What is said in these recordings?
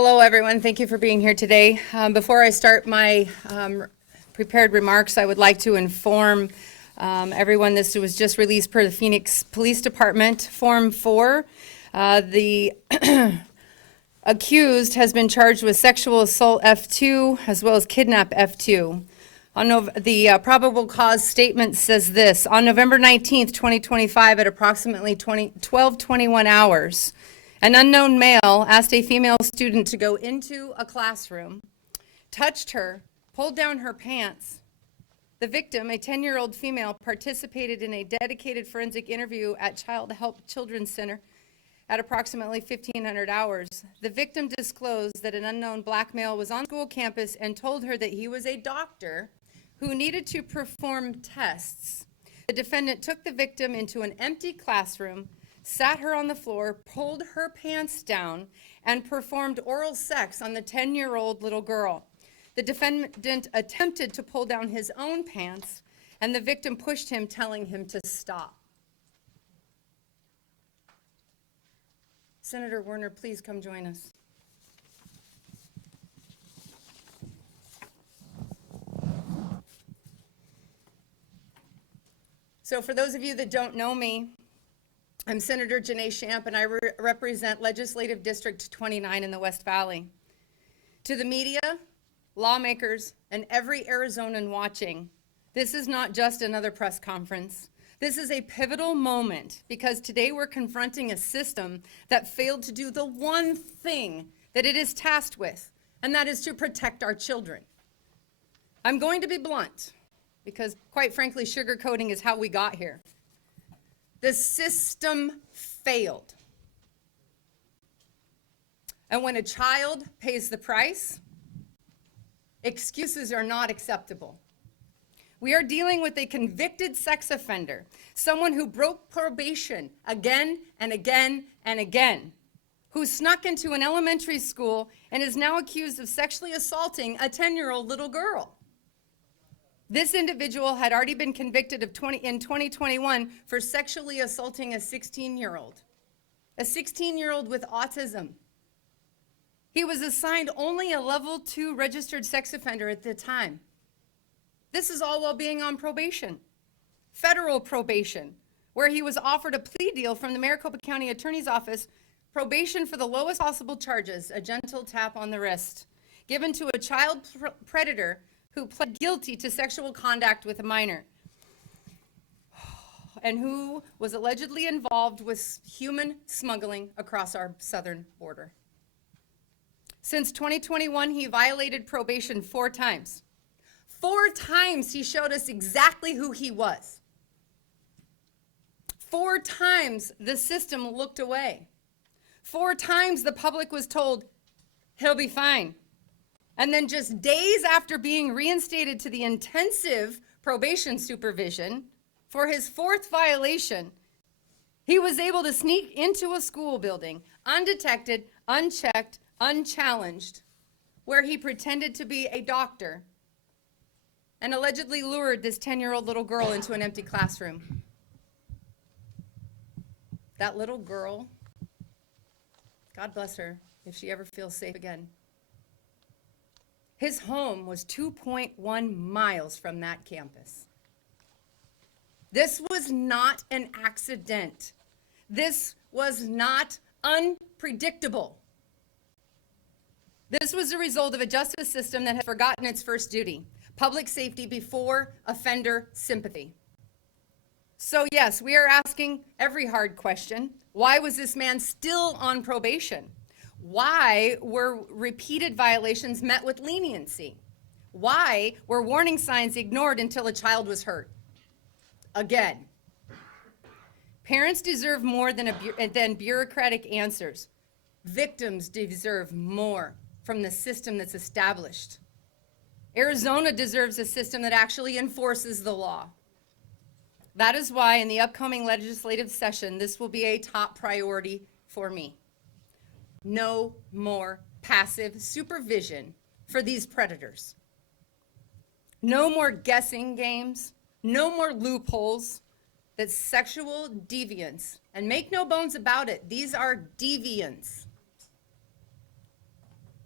Hello, everyone. Thank you for being here today. Before I start my prepared remarks, I would like to inform everyone this was just released per the Phoenix Police Department, Form 4. The accused has been charged with sexual assault F2 as well as kidnap F2. The probable cause statement says this: on November 19th, 2025 at approximately 12:21 hours, an unknown male asked a female student to go into a classroom, touched her, pulled down her pants. The victim, a 10-year-old female, participated in a dedicated forensic interview at Child Help Children's Center at approximately 1500 hours. The victim disclosed that an unknown black male was on school campus and told her that he was a doctor who needed to perform tests. The defendant took the victim into an empty classroom, sat her on the floor, pulled her pants down, and performed oral sex on the 10-year-old little girl. The defendant attempted to pull down his own pants, and the victim pushed him, telling him to stop. Senator Werner, please come join us. So for those of you that don't know me, I'm Senator Janae Shamp, and I represent Legislative District 29 in the West Valley. To the media, lawmakers, and every Arizonan watching, this is not just another press conference. This is a pivotal moment because today we're confronting a system that failed to do the one thing that it is tasked with, and that is to protect our children. I'm going to be blunt because, quite frankly, sugarcoating is how we got here. The system failed. And when a child pays the price, excuses are not acceptable. We are dealing with a convicted sex offender, someone who broke probation again and again and again, who snuck into an elementary school and is now accused of sexually assaulting a 10-year-old little girl. This individual had already been convicted in 2021 for sexually assaulting a 16-year-old with autism. He was assigned only a level 2 registered sex offender at the time. This is all while being on probation, federal probation, where he was offered a plea deal from the Maricopa County Attorney's Office, probation for the lowest possible charges, a gentle tap on the wrist, given to a child predator who pled guilty to sexual conduct with a minor and who was allegedly involved with human smuggling across our southern border. Since 2021, he violated probation 4 times. 4 times he showed us exactly who he was. 4 times the system looked away. 4 times the public was told, he'll be fine. And then just days after being reinstated to the intensive probation supervision for his 4th violation, he was able to sneak into a school building, undetected, unchecked, unchallenged, where he pretended to be a doctor and allegedly lured this 10-year-old little girl into an empty classroom. That little girl, God bless her, if she ever feels safe again. His home was 2.1 miles from that campus. This was not an accident. This was not unpredictable. This was the result of a justice system that had forgotten its first duty: public safety before offender sympathy. So yes, we are asking every hard question. Why was this man still on probation? Why were repeated violations met with leniency? Why were warning signs ignored until a child was hurt? Again, parents deserve more than bureaucratic answers. Victims deserve more from the system that's established. Arizona deserves a system that actually enforces the law. That is why in the upcoming legislative session, this will be a top priority for me. No more passive supervision for these predators. No more guessing games, no more loopholes. That sexual deviants, and make no bones about it, these are deviants,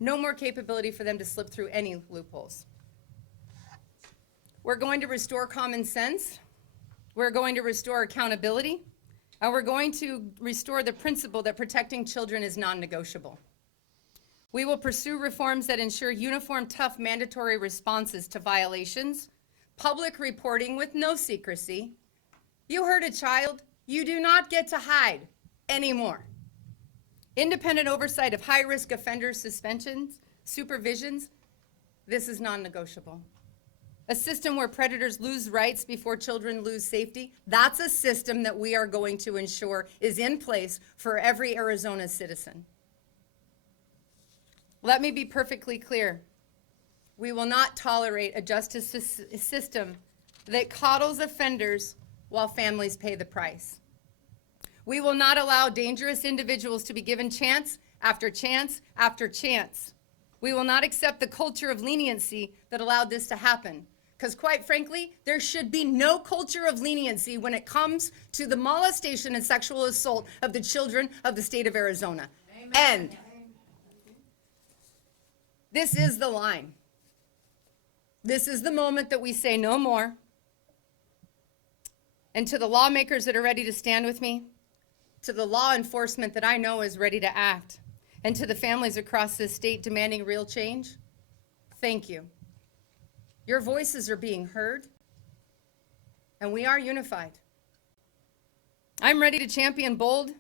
No more capability for them to slip through any loopholes. We're going to restore common sense. We're going to restore accountability. And we're going to restore the principle that protecting children is non-negotiable. We will pursue reforms that ensure uniform, tough, mandatory responses to violations, public reporting with no secrecy. You hurt a child, you do not get to hide anymore. Independent oversight of high-risk offenders, suspensions, supervisions, this is non-negotiable. A system where predators lose rights before children lose safety, that's a system that we are going to ensure is in place for every Arizona citizen. Let me be perfectly clear. We will not tolerate a justice system that coddles offenders while families pay the price. We will not allow dangerous individuals to be given chance after chance after chance. We will not accept the culture of leniency that allowed this to happen. Because quite frankly, there should be no culture of leniency when it comes to the molestation and sexual assault of the children of the state of Arizona. Amen. End. This is the line. This is the moment that we say no more. And to the lawmakers that are ready to stand with me, to the law enforcement that I know is ready to act, and to the families across this state demanding real change, thank you. Your voices are being heard, and we are unified. I'm ready to champion bold,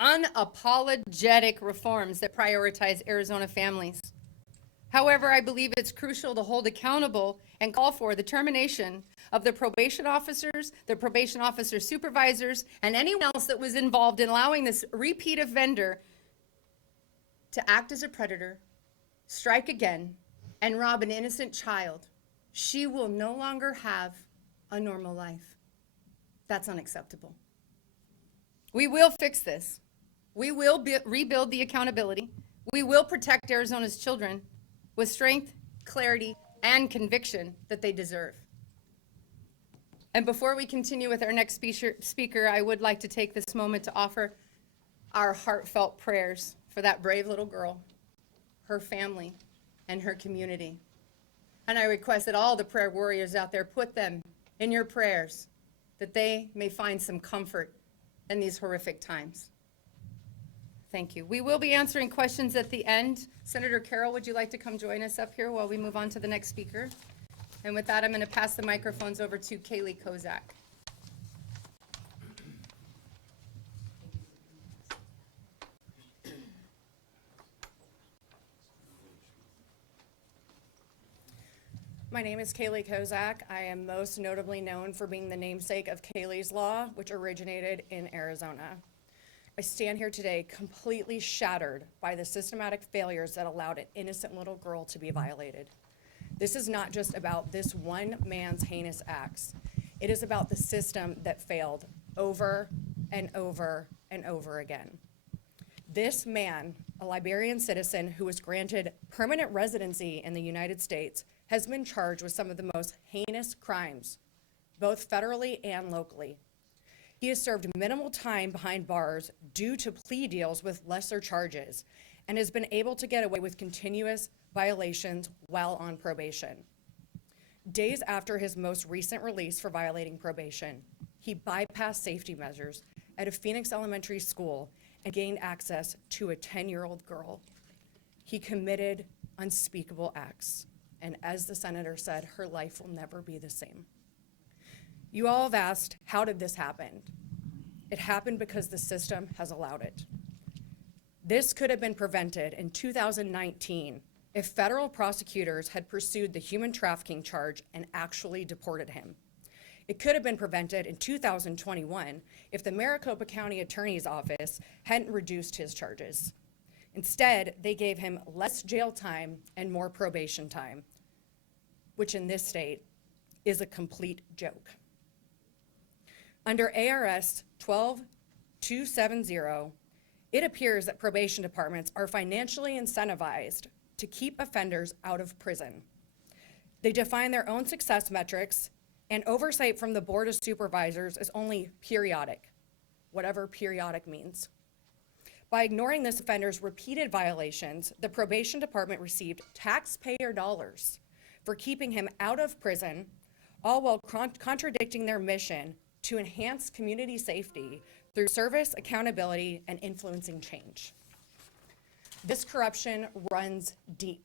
unapologetic reforms that prioritize Arizona families. However, I believe it's crucial to hold accountable and call for the termination of the probation officers, the probation officer supervisors, and anyone else that was involved in allowing this repeat offender to act as a predator, strike again, and rob an innocent child. She will no longer have a normal life. That's unacceptable. We will fix this. We will rebuild the accountability. We will protect Arizona's children with strength, clarity, and conviction that they deserve. And before we continue with our next speaker, I would like to take this moment to offer our heartfelt prayers for that brave little girl, her family, and her community. And I request that all the prayer warriors out there put them in your prayers, that they may find some comfort in these horrific times. Thank you. We will be answering questions at the end. Senator Carroll, would you like to come join us up here while we move on to the next speaker? And with that, I'm going to pass the microphones over to Kaylee Kozak. My name is Kaylee Kozak. I am most notably known for being the namesake of Kaylee's Law, which originated in Arizona. I stand here today completely shattered by the systematic failures that allowed an innocent little girl to be violated. This is not just about this one man's heinous acts. It is about the system that failed over and over and over again. This man, a Liberian citizen who was granted permanent residency in the United States, has been charged with some of the most heinous crimes, both federally and locally. He has served minimal time behind bars due to plea deals with lesser charges and has been able to get away with continuous violations while on probation. Days after his most recent release for violating probation, he bypassed safety measures at a Phoenix elementary school and gained access to a 10-year-old girl. He committed unspeakable acts, and as the senator said, her life will never be the same. You all have asked, how did this happen? It happened because the system has allowed it. This could have been prevented in 2019 if federal prosecutors had pursued the human trafficking charge and actually deported him. It could have been prevented in 2021 if the Maricopa County Attorney's Office hadn't reduced his charges. Instead, they gave him less jail time and more probation time, which in this state is a complete joke. Under ARS 12270, it appears that probation departments are financially incentivized to keep offenders out of prison. They define their own success metrics, and oversight from the Board of Supervisors is only periodic, whatever periodic means. By ignoring this offender's repeated violations, the probation department received taxpayer dollars for keeping him out of prison, all while contradicting their mission to enhance community safety through service, accountability, and influencing change. This corruption runs deep.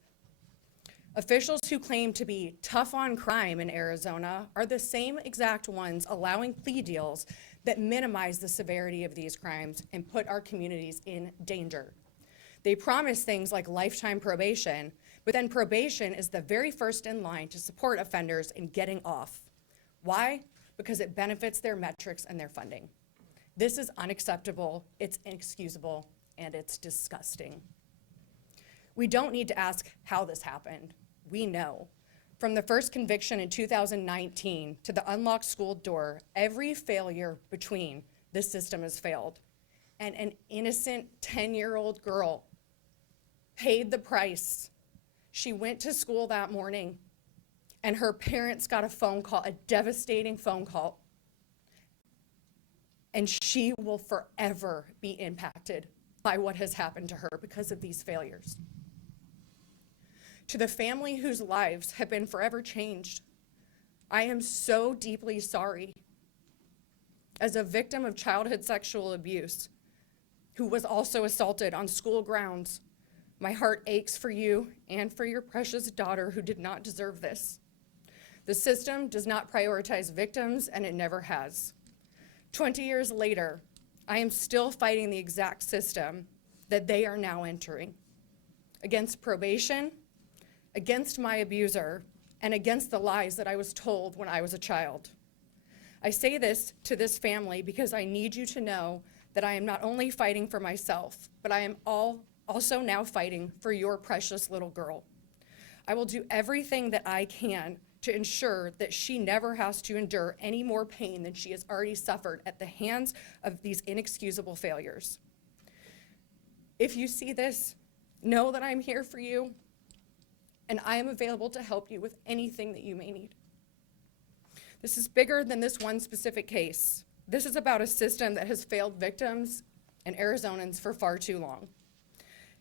Officials who claim to be tough on crime in Arizona are the same exact ones allowing plea deals that minimize the severity of these crimes and put our communities in danger. They promise things like lifetime probation, but then probation is the very first in line to support offenders in getting off. Why? Because it benefits their metrics and their funding. This is unacceptable, it's inexcusable, and it's disgusting. We don't need to ask how this happened. We know. From the first conviction in 2019 to the unlocked school door, every failure between this system has failed. And an innocent 10-year-old girl paid the price. She went to school that morning and her parents got a phone call, a devastating phone call. And she will forever be impacted by what has happened to her because of these failures. To the family whose lives have been forever changed, I am so deeply sorry. As a victim of childhood sexual abuse, who was also assaulted on school grounds, my heart aches for you and for your precious daughter who did not deserve this. The system does not prioritize victims, and it never has. 20 years later, I am still fighting the exact system that they are now entering. Against probation, against my abuser, and against the lies that I was told when I was a child. I say this to this family because I need you to know that I am not only fighting for myself, but I am also now fighting for your precious little girl. I will do everything that I can to ensure that she never has to endure any more pain than she has already suffered at the hands of these inexcusable failures. If you see this, know that I'm here for you, and I am available to help you with anything that you may need. This is bigger than this one specific case. This is about a system that has failed victims and Arizonans for far too long.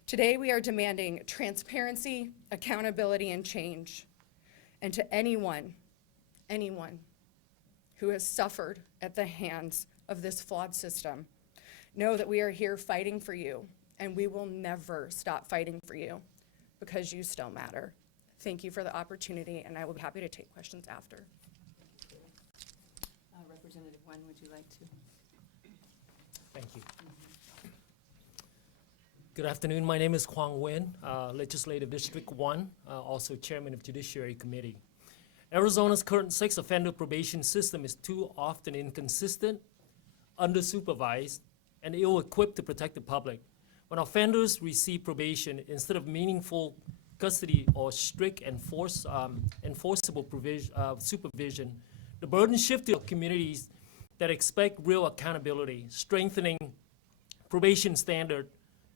Today, we are demanding transparency, accountability, and change. And to anyone who has suffered at the hands of this flawed system, know that we are here fighting for you, and we will never stop fighting for you because you still matter. Thank you for the opportunity, and I will be happy to take questions after. Representative Wen, would you like to? Thank you. Good afternoon. My name is Kwang Nguyen, Legislative District 1, also Chairman of Judiciary Committee. Arizona's current sex offender probation system is too often inconsistent, under-supervised, and ill-equipped to protect the public. When offenders receive probation, instead of meaningful custody or strict enforceable supervision, the burden shifted to communities that expect real accountability, strengthening probation standard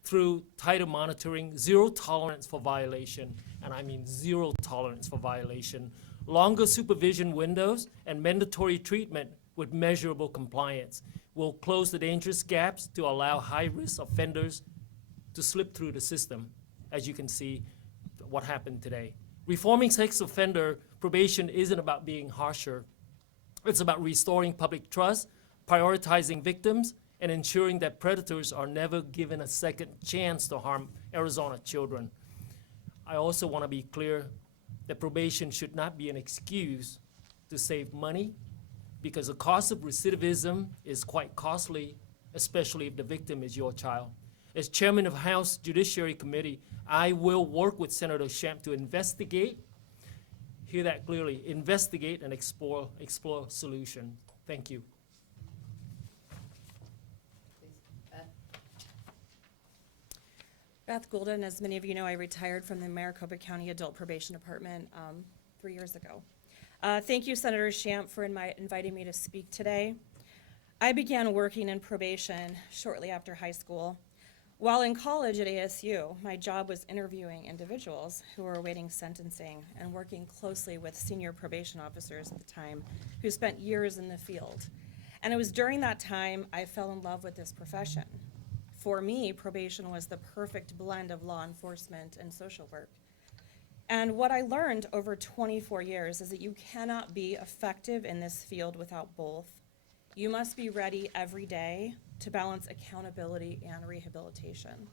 through tighter monitoring, zero tolerance for violation, and I mean zero tolerance for violation, longer supervision windows, and mandatory treatment with measurable compliance will close the dangerous gaps to allow high-risk offenders to slip through the system, as you can see what happened today. Reforming sex offender probation isn't about being harsher. It's about restoring public trust, prioritizing victims, and ensuring that predators are never given a second chance to harm Arizona children. I also want to be clear that probation should not be an excuse to save money, because the cost of recidivism is quite costly, especially if the victim is your child. As chairman of House Judiciary Committee, I will work with Senator Shamp to investigate, hear that clearly, investigate and explore solutions. Thank you. Beth Goulden, as many of you know, I retired from the Maricopa County Adult Probation Department 3 years ago. Thank you, Senator Shamp, for inviting me to speak today. I began working in probation shortly after high school. While in college at ASU, my job was interviewing individuals who were awaiting sentencing and working closely with senior probation officers at the time who spent years in the field. And it was during that time I fell in love with this profession. For me, probation was the perfect blend of law enforcement and social work. And what I learned over 24 years is that you cannot be effective in this field without both. You must be ready every day to balance accountability and rehabilitation.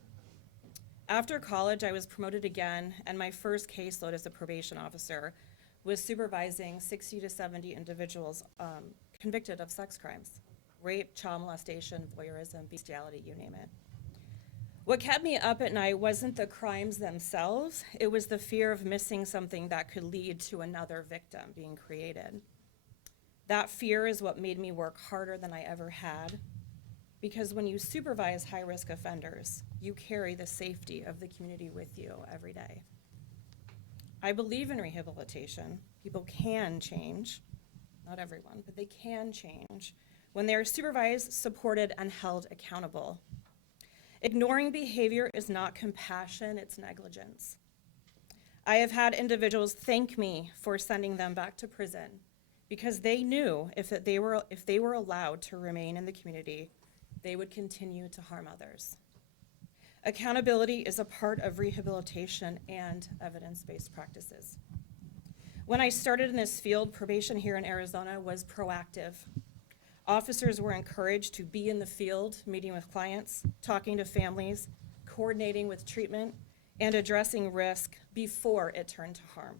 After college, I was promoted again, and my first caseload as a probation officer was supervising 60 to 70 individuals convicted of sex crimes, rape, child molestation, voyeurism, bestiality, you name it. What kept me up at night wasn't the crimes themselves, it was the fear of missing something that could lead to another victim being created. That fear is what made me work harder than I ever had, because when you supervise high-risk offenders, you carry the safety of the community with you every day. I believe in rehabilitation. People can change, not everyone, but they can change when they are supervised, supported, and held accountable. Ignoring behavior is not compassion, it's negligence. I have had individuals thank me for sending them back to prison because they knew if they were allowed to remain in the community, they would continue to harm others. Accountability is a part of rehabilitation and evidence-based practices. When I started in this field, probation here in Arizona was proactive. Officers were encouraged to be in the field, meeting with clients, talking to families, coordinating with treatment, and addressing risk before it turned to harm.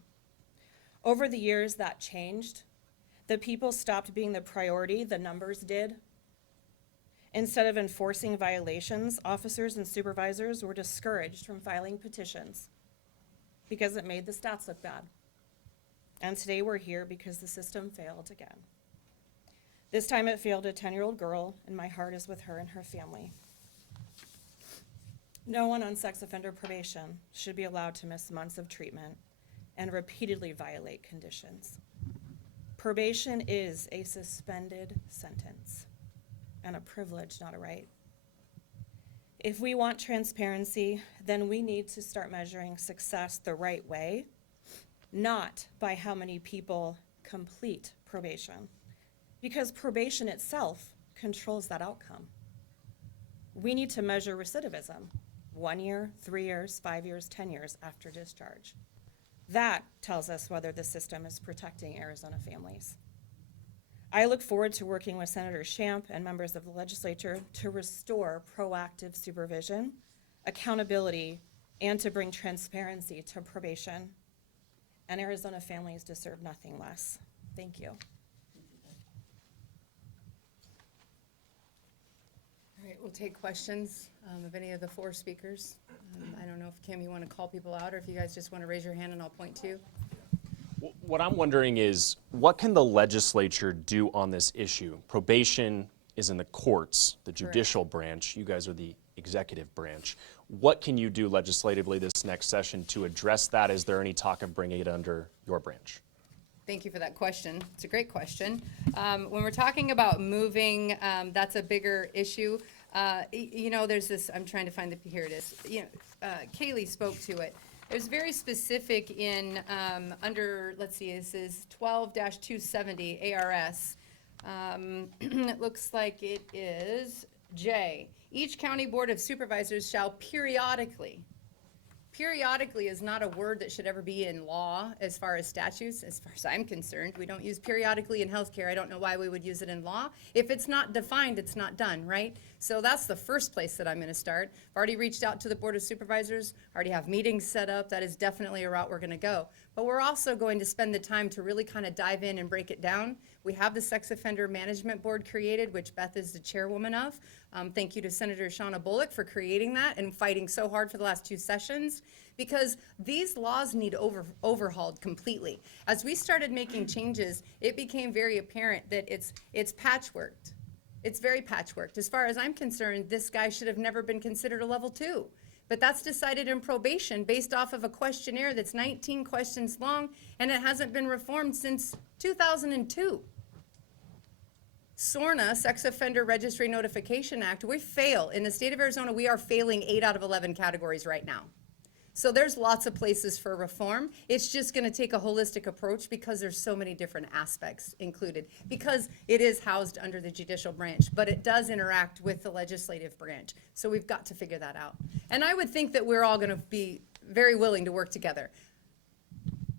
Over the years, that changed. The people stopped being the priority, the numbers did. Instead of enforcing violations, officers and supervisors were discouraged from filing petitions because it made the stats look bad. And today we're here because the system failed again. This time it failed a 10-year-old girl, and my heart is with her and her family. No one on sex offender probation should be allowed to miss months of treatment and repeatedly violate conditions. Probation is a suspended sentence and a privilege, not a right. If we want transparency, then we need to start measuring success the right way, not by how many people complete probation, because probation itself controls that outcome. We need to measure recidivism, 1 year, 3 years, 5 years, 10 years after discharge. That tells us whether the system is protecting Arizona families. I look forward to working with Senator Champ and members of the legislature to restore proactive supervision, accountability, and to bring transparency to probation. And Arizona families deserve nothing less. Thank you. All right, we'll take questions of any of the four speakers. I don't know if, Kim, you want to call people out, or if you guys just want to raise your hand and I'll point to you. What I'm wondering is, what can the legislature do on this issue? Probation is in the courts, the judicial branch. You guys are the executive branch. What can you do legislatively this next session to address that? Is there any talk of bringing it under your branch? Thank you for that question. It's a great question. When we're talking about moving, that's a bigger issue. You know, there's this, I'm trying to find the, here it is. You know, Kaylee spoke to it. There's very specific in, under, let's see, this is 12-270 ARS. It looks like it is J. Each county board of supervisors shall periodically is not a word that should ever be in law as far as statutes, as far as I'm concerned. We don't use periodically in healthcare. I don't know why we would use it in law. If it's not defined, it's not done, right? So that's the first place that I'm going to start. I've already reached out to the Board of Supervisors, already have meetings set up. That is definitely a route we're going to go. But we're also going to spend the time to really kind of dive in and break it down. We have the Sex Offender Management Board created, which Beth is the chairwoman of. Thank you to Senator Shauna Bullock for creating that and fighting so hard for the last 2 sessions, because these laws need overhauled completely. As we started making changes, it became very apparent that it's patchworked. It's very patchworked. As far as I'm concerned, this guy should have never been considered a level 2. But that's decided in probation based off of a questionnaire that's 19 questions long, and it hasn't been reformed since 2002. SORNA, Sex Offender Registry Notification Act, we fail. In the state of Arizona, we are failing 8 out of 11 categories right now. So there's lots of places for reform. It's just going to take a holistic approach because there's so many different aspects included. Because it is housed under the judicial branch, but it does interact with the legislative branch. So we've got to figure that out. And I would think that we're all going to be very willing to work together.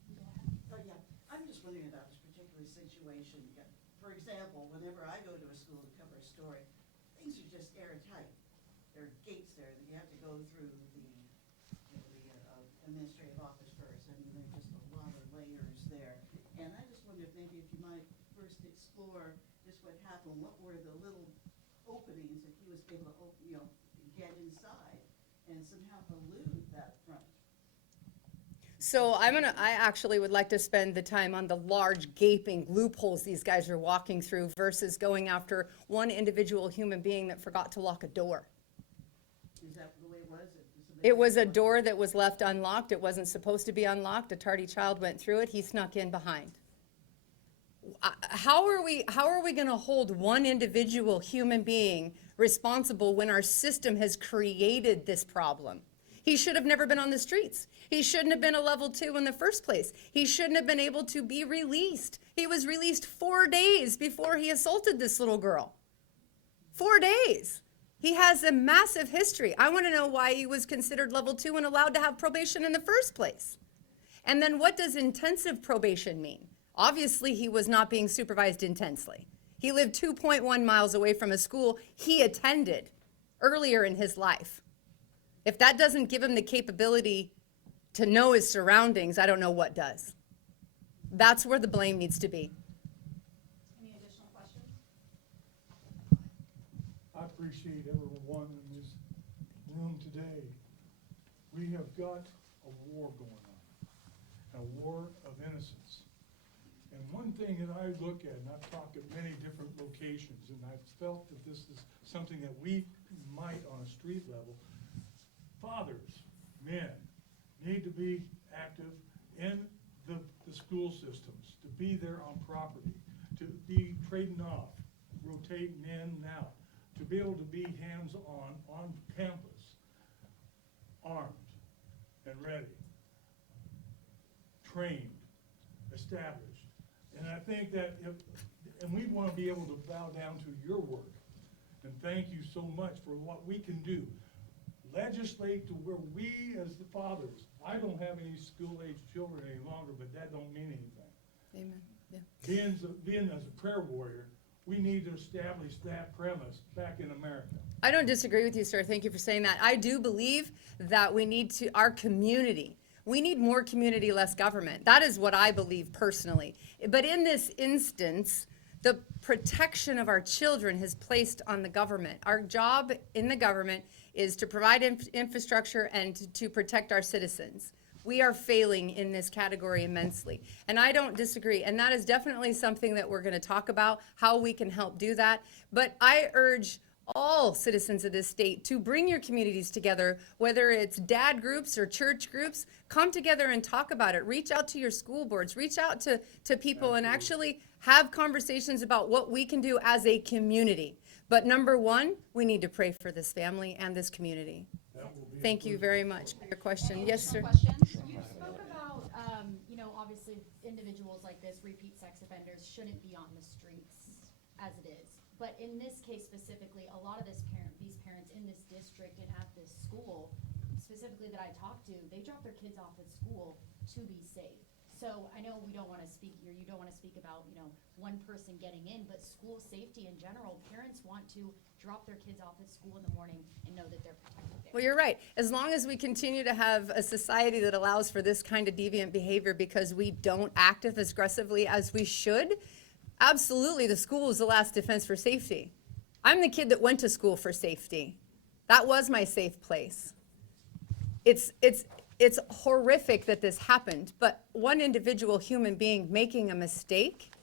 Yeah, I'm just wondering about this particular situation. For example, whenever I go to a school to cover a story, things are just airtight. There are gates there that you have to go through the administrative office first. I mean, there's just a lot of layers there. And I just wonder if maybe if you might first explore just what happened, what were the little openings that he was able to, get inside and somehow elude that front. So I actually would like to spend the time on the large gaping loopholes these guys are walking through versus going after one individual human being that forgot to lock a door. Is that the way it was? It was a door that was left unlocked. It wasn't supposed to be unlocked. A tardy child went through it. He snuck in behind. How are we going to hold one individual human being responsible when our system has created this problem? He should have never been on the streets. He shouldn't have been a level 2 in the first place. He shouldn't have been able to be released. He was released 4 days before he assaulted this little girl. 4 days. He has a massive history. I want to know why he was considered level 2 and allowed to have probation in the first place. And then what does intensive probation mean? Obviously, he was not being supervised intensely. He lived 2.1 miles away from a school he attended earlier in his life. If that doesn't give him the capability to know his surroundings, I don't know what does. That's where the blame needs to be. Any additional questions? I appreciate everyone in this room today. We have got a war going on, a war of innocence. And one thing that I look at, and I've talked at many different locations, and I've felt that this is something that we might, on a street level, fathers, men, need to be active in the school systems, to be there on property, to be trading off, rotating in and out, to be able to be hands-on on campus, armed and ready, trained, established. And I think that and we want to be able to bow down to your work. And thank you so much for what we can do. Legislate to where we as the fathers, I don't have any school-age children any longer, but that don't mean anything. Amen. Yeah. Being as a prayer warrior, we need to establish that premise back in America. I don't disagree with you, sir. Thank you for saying that. I do believe that we need to, our community, we need more community, less government. That is what I believe personally. But in this instance, the protection of our children has placed on the government. Our job in the government is to provide infrastructure and to protect our citizens. We are failing in this category immensely. And I don't disagree. And that is definitely something that we're going to talk about, how we can help do that. But I urge all citizens of this state to bring your communities together, whether it's dad groups or church groups, come together and talk about it. Reach out to your school boards, reach out to people and actually have conversations about what we can do as a community. But number one, we need to pray for this family and this community. Thank you very much for your question. Yes, sir. Question. You spoke about, obviously individuals like this, repeat sex offenders, shouldn't be on the streets as it is. But in this case specifically, a lot of these parents in this district and at this school, specifically that I talked to, they drop their kids off at school to be safe. So I know we don't want to speak, or you don't want to speak about, one person getting in, but school safety in general, parents want to drop their kids off at school in the morning and know that they're protected there. Well, you're right. As long as we continue to have a society that allows for this kind of deviant behavior because we don't act as aggressively as we should, absolutely, the school is the last defense for safety. I'm the kid that went to school for safety. That was my safe place. It's horrific that this happened, but one individual human being making a mistake,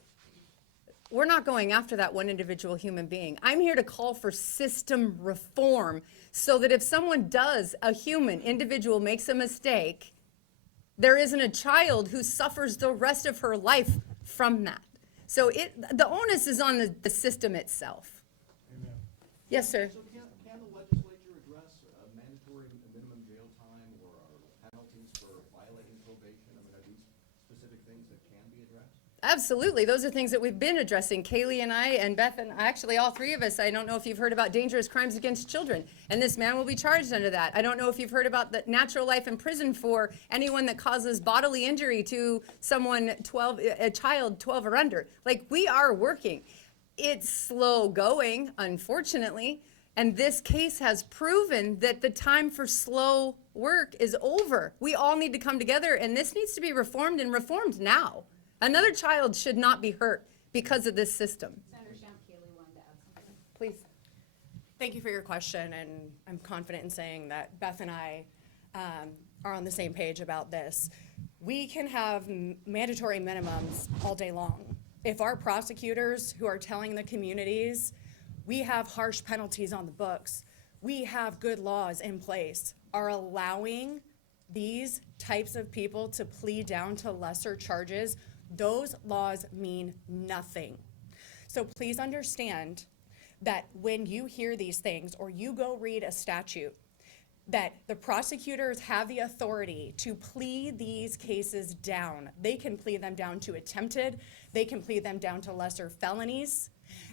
we're not going after that one individual human being. I'm here to call for system reform so that if someone does, a human individual makes a mistake, there isn't a child who suffers the rest of her life from that. So the onus is on the system itself. Amen. Yes, sir. So can the legislature address mandatory minimum jail time or penalties specific things that can be addressed? Absolutely. Those are things that we've been addressing. Kaylee and I and Beth and actually all three of us. I don't know if you've heard about dangerous crimes against children, and this man will be charged under that. I don't know if you've heard about the natural life in prison for anyone that causes bodily injury to someone 12, a child 12 or under. Like, we are working. It's slow going, unfortunately, and this case has proven that the time for slow work is over. We all need to come together, and this needs to be reformed, and reformed now. Another child should not be hurt because of this system. Senator Shamp, Kaylee wanted to add something. Please. Thank you for your question, and I'm confident in saying that Beth and I are on the same page about this. We can have mandatory minimums all day long. If our prosecutors who are telling the communities, we have harsh penalties on the books, we have good laws in place, are allowing these types of people to plead down to lesser charges, those laws mean nothing. So please understand that when you hear these things or you go read a statute, that the prosecutors have the authority to plead these cases down. They can plead them down to attempted, they can plead them down to lesser felonies.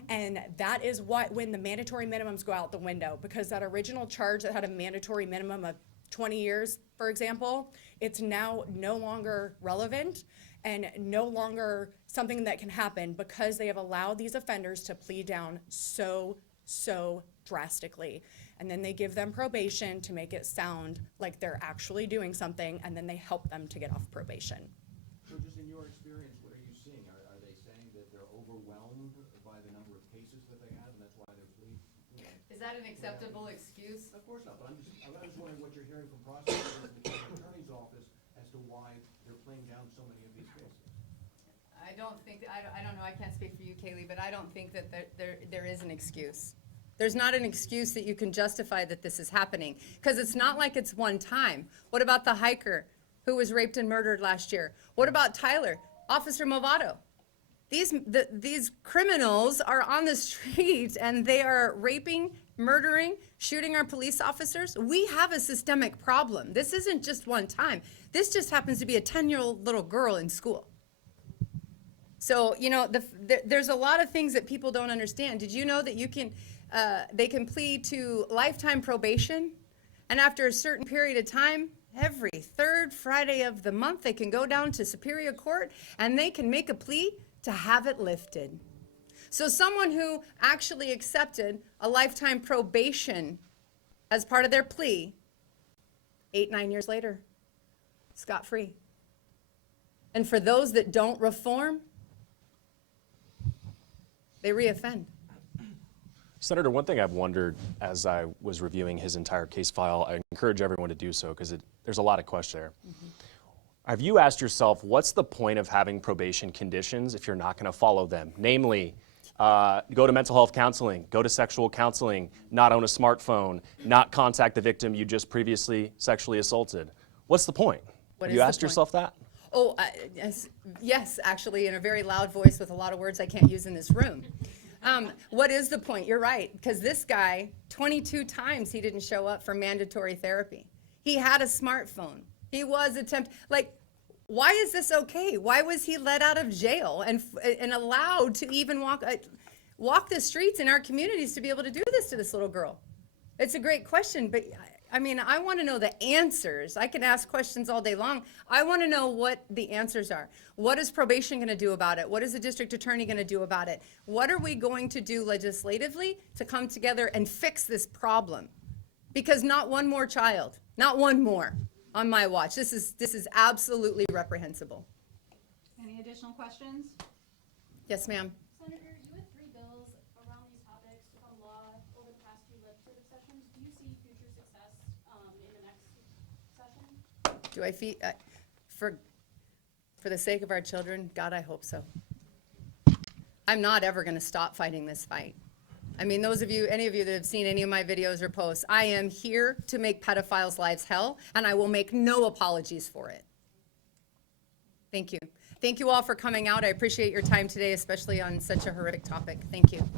And that is what, when the mandatory minimums go out the window, because that original charge that had a mandatory minimum of 20 years, for example, it's now no longer relevant and no longer something that can happen because they have allowed these offenders to plead down so drastically. And then they give them probation to make it sound like they're actually doing something, and then they help them to get off probation. So just in your experience, what are you seeing? Are they saying that they're overwhelmed by the number of cases that they have, and that's why they're pleading? Is that an acceptable excuse? Of course not, but I'm just wondering what you're hearing from prosecutors and the county attorney's office as to why they're playing down so many of these cases. I don't think, I don't know, I can't speak for you, Kaylee, but I don't think that there is an excuse. There's not an excuse that you can justify that this is happening, because it's not like it's one time. What about the hiker who was raped and murdered last year? What about Tyler, Officer Movado? These criminals are on the street and they are raping, murdering, shooting our police officers. We have a systemic problem. This isn't just one time. This just happens to be a 10-year-old little girl in school. So, you know, there's a lot of things that people don't understand. Did you know that you can, they can plead to lifetime probation, and after a certain period of time, every third Friday of the month, they can go down to Superior Court and they can make a plea to have it lifted. So someone who actually accepted a lifetime probation as part of their plea, 8-9 years later, scot-free. And for those that don't reform, they reoffend. Senator, one thing I've wondered as I was reviewing his entire case file, I encourage everyone to do so because there's a lot of questions there. Have you asked yourself, what's the point of having probation conditions if you're not going to follow them? Namely, go to mental health counseling, go to sexual counseling, not own a smartphone, not contact the victim you just previously sexually assaulted. What's the point? What Have is you the asked point? yourself that? Oh, yes, actually, in a very loud voice with a lot of words I can't use in this room. What is the point? You're right, because this guy, 22 times he didn't show up for mandatory therapy. He had a smartphone. He was why is this okay? Why was he let out of jail and allowed to even walk the streets in our communities to be able to do this to this little girl? It's a great question, but I mean, I want to know the answers. I can ask questions all day long. I want to know what the answers are. What is probation going to do about it? What is the district attorney going to do about it? What are we going to do legislatively to come together and fix this problem? Because not one more child, not one more on my watch. This is absolutely reprehensible. Any additional questions? Yes, ma'am. Senator, you had 3 bills around these topics become law over the past 2 legislative sessions. Do you see future success in the next session? Do I feel, for the sake of our children, God, I hope so. I'm not ever going to stop fighting this fight. I mean, any of you that have seen any of my videos or posts, I am here to make pedophiles' lives hell, and I will make no apologies for it. Thank you. Thank you all for coming out. I appreciate your time today, especially on such a horrific topic. Thank you.